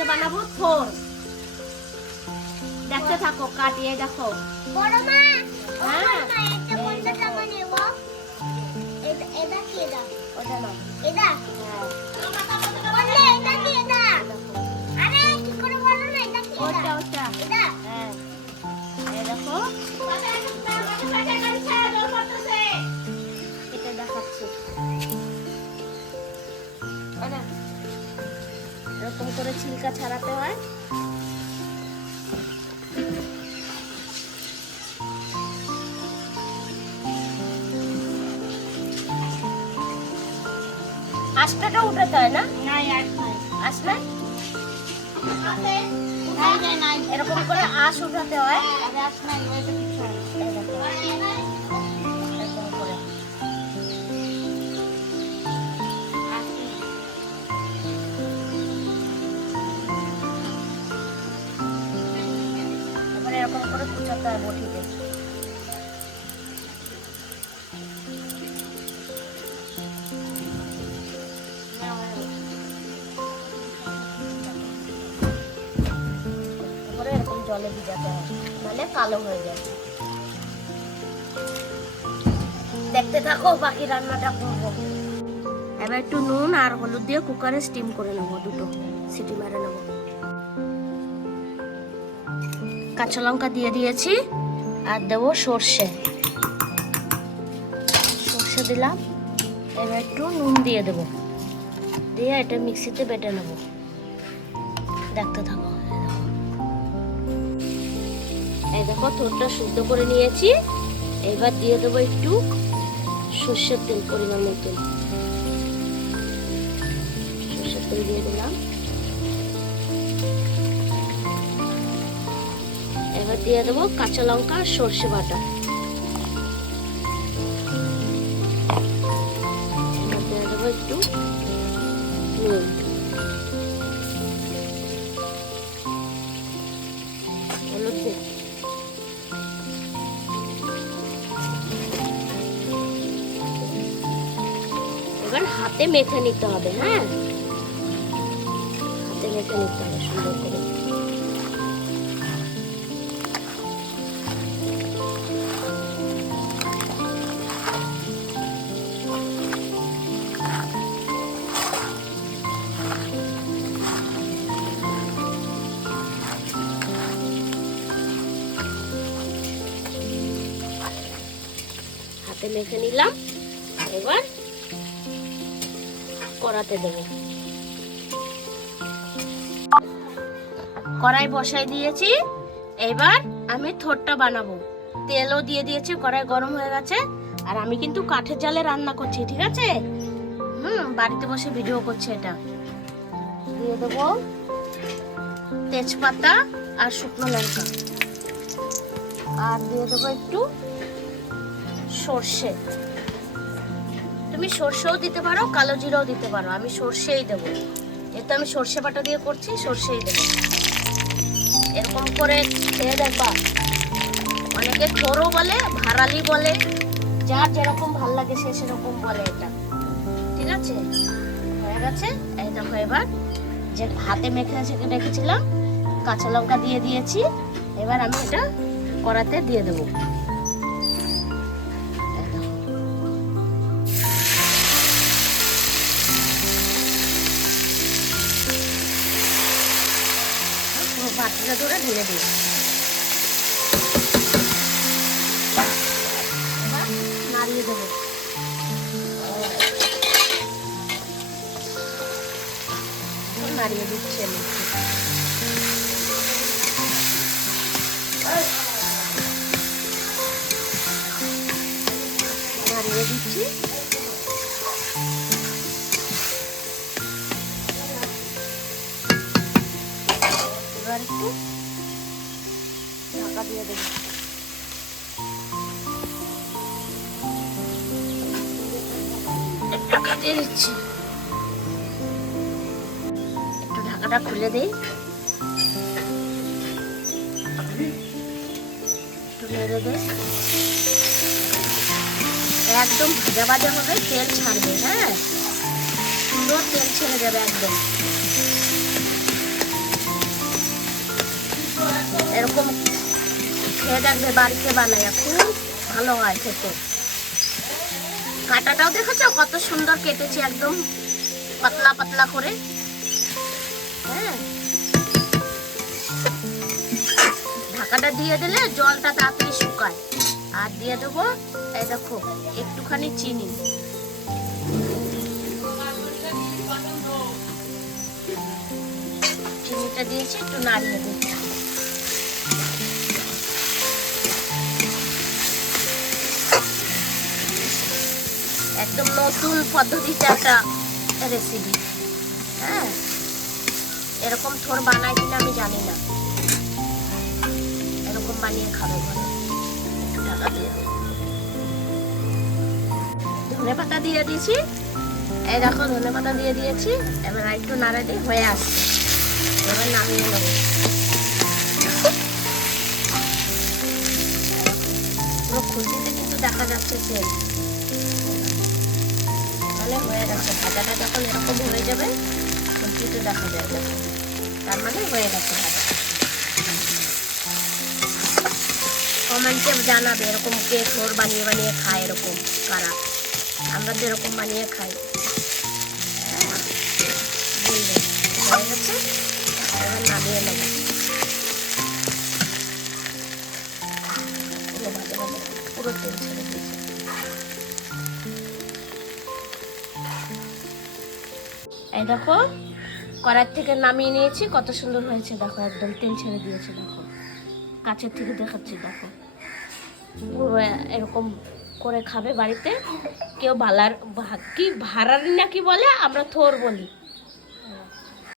দিয়ে বানাবো থোর। দেখতে থাকো, কাটিয়ে দেখো। বড় মা, হ্যাঁ এটা কোনটা জামা নেব? এটা কি এটা? ওটা না, এটা? হ্যাঁ বললে এটা কি এটা? আরে কি করে বলো না এটা কি ওটা এটা? ওটা, এটা? হ্যাঁ এই দেখো এটা দেখাচ্ছি। এরকম করে ছিলকা ছাড়াতে হয়। আঁশটা উঠাতে হয় না? আসলে এরকম করে আঁশ উঠাতে হয়। এই দেখো, এরকম করে। এবারে এরকম করে কুচাতে হয় বটিতে। তারপরে এরকম জলে ভিজাতে হয়, নাহলে কালো হয়ে যায়। দেখতে থাকো, বাকি রান্নাটা করবো। এবার একটু নুন আর হলুদ দিয়ে কুকারে স্টিম করে নেবো, দুটো সিটি মেরে নেবো। কাঁচা লঙ্কা দিয়ে দিয়েছি আর দেবো সর্ষে। সর্ষে দিলাম, এবার একটু নুন দিয়ে দেবো, দিয়ে এটা মিক্সিতে বেটে নেবো। দেখতে থাকো। এই দেখো থোরটা শুদ্ধ করে নিয়েছি। এবার দিয়ে দেবো একটু সর্ষের তেল, পরিমাণ মতন সর্ষের তেল দিয়ে দিলাম। এবার দিয়ে দেবো কাঁচা লঙ্কা আর সর্ষে বাটা। এবার দিয়ে দেবো একটু নুন, হলুদ দিয়ে এবার হাতে মেখে নিতে হবে। হ্যাঁ, হাতে মেখে নিতে হবে সুন্দর করে। হাতে মেখে নিলাম, এবার কড়াতে দেবো। কড়াই বসাই দিয়েছি, এবার আমি থোরটা বানাবো। তেলও দিয়ে দিয়েছি, কড়াই গরম হয়ে গেছে। আর আমি কিন্তু কাঠের জালে রান্না করছি, ঠিক আছে? বাড়িতে বসে ভিডিও করছি। এটা দিয়ে দেবো তেজপাতা আর শুকনো লঙ্কা, আর দিয়ে দেবো একটু সর্ষে। তুমি সর্ষেও দিতে পারো, কালো জিরাও দিতে পারো, আমি সর্ষেই দেবো। যেহেতু আমি সর্ষে বাটা দিয়ে করছি, সর্ষেই দেবো। এরকম করে খেয়ে দেখবা। অনেকে থোরও বলে, ভাড়ালি বলে, যার যেরকম ভাল লাগে সে সেরকম বলে। এটা ঠিক আছে, হয়ে গেছে। এই দেখো, এবার যে হাতে মেখে রেখেছিলাম কাঁচা লঙ্কা দিয়ে দিয়েছি। এবার আমি এটা কড়াতে দিয়ে দেবো। বাটিটা ধরে ঢেলে দিই। নাড়িয়ে দেবো। নাড়িয়ে দিচ্ছি আমি নাড়িয়ে দিচ্ছি। এবার একটু ঢাকা দিয়ে দেবো। ঢাকা দিয়ে দিচ্ছি, একটু ঢাকাটা খুলে দিই। একটু নেড়ে দিই। একদম ভাজা ভাজা হবে, তেল ছাড়বে। হ্যাঁ, সুন্দর তেল ছেড়ে যাবে একদম। এরকম খেয়ে দেখবে, বাড়িতে বানাই খুব ভালো হয় খেতে। কাঁটাটাও দেখেছো কত সুন্দর কেটেছি, একদম পাতলা পাতলা করে। হ্যাঁ, ঢাকাটা দিয়ে দিলে জলটা তাড়াতাড়ি শুকায়। আর দিয়ে দেবো, এই দেখো একটুখানি চিনি। চিনিটা দিয়েছি, একটু নাড়িয়ে দিচ্ছি। একদম নতুন পদ্ধতিতে একটা রেসিপি। হ্যাঁ, এরকম থোর বানাই কিনা আমি জানি না, এরকম বানিয়ে খাবে ঘরে। একটু ঢাকা দিয়ে দিই। ধনে পাতা দিয়ে দিয়েছি, এই দেখো ধনে পাতা দিয়ে দিয়েছি। এবার একটু নাড়া দিয়ে হয়ে আসছে, এবার নামিয়ে নেব। পুরো খুঁটিতে কিন্তু দেখা যাচ্ছে তেল, তাহলে হয়ে গেছে। ভাজাটা যখন এরকম হয়ে যাবে খুঁটিতে দেখা যায়, দেখো তার মানে হয়ে গেছে ভাজা। কমেন্টে জানাবে এরকম কে থোর বানিয়ে বানিয়ে খায়, এরকম কারা। আমরা তো এরকম বানিয়ে খাই। বলবে হয়ে গেছে, এবার নামিয়ে নেব। ভাজা ভাজা পুরো তেল ছেড়ে দিয়েছে। এই দেখো কড়াই থেকে নামিয়ে নিয়েছি, কত সুন্দর হয়েছে দেখো, একদম তেল ছেড়ে দিয়েছে। দেখো কাছের থেকে দেখাচ্ছি, দেখো পুরো এরকম করে খাবে বাড়িতে। কেউ কি ভাড়ারি না কি বলে, আমরা থোর বলি।